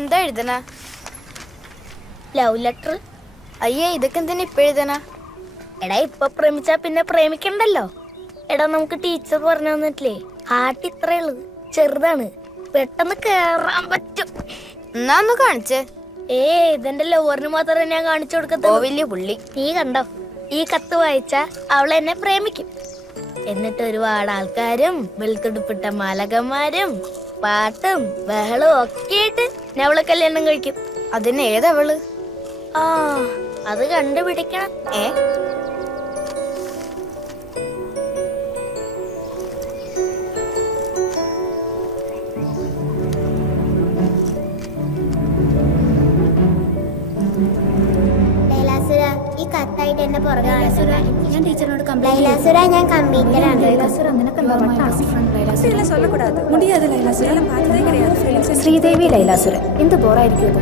എന്താ എഴുതണ? Love letter. അയ്യേ, ഇതൊക്കെ എന്തിനാ ഇപ്പൊ എഴുതണ? എടാ, ഇപ്പൊ പ്രേമിച്ചാ പിന്നെ പ്രേമിക്കണ്ടല്ലോ. എടാ, നമുക്ക് ടീച്ചർ പറഞ്ഞു തന്നിട്ടില്ലേ, ഹാർട്ട് ഇത്രേ ഉള്ളു, ചെറുതാണ്, പെട്ടെന്ന് കേറാൻ പറ്റും. എന്നാ ഒന്ന് കാണിച്ചേ. ഇതെന്റെ ലവറിന് മാത്രമേ ഞാൻ കാണിച്ചു കൊടുക്കത്തുള്ളൂ. വലിയ പുള്ളി. നീ കണ്ടോ, ഈ കത്ത് വായിച്ചാ അവൾ എന്നെ പ്രേമിക്കും. എന്നിട്ട് ഒരുപാട് ആൾക്കാരും വെളുത്തുടുപ്പിട്ട മാലകന്മാരും പാട്ടും ബഹളവും ഒക്കെ ആയിട്ട് ഞാൻ അവളെ കല്യാണം കഴിക്കും. അതിന് ഏതവള്? അത് കണ്ടുപിടിക്കണം. ഈ കത്തായിട്ട് എന്നെ പുറകെ ഞാൻ ടീച്ചറിനോട് ലൈലാസുര, ഞാൻ കമ്പ്യൂട്ടറാണ്. ശ്രീദേവി ലൈലാസുര എന്ത് ബോറായിരിക്കും.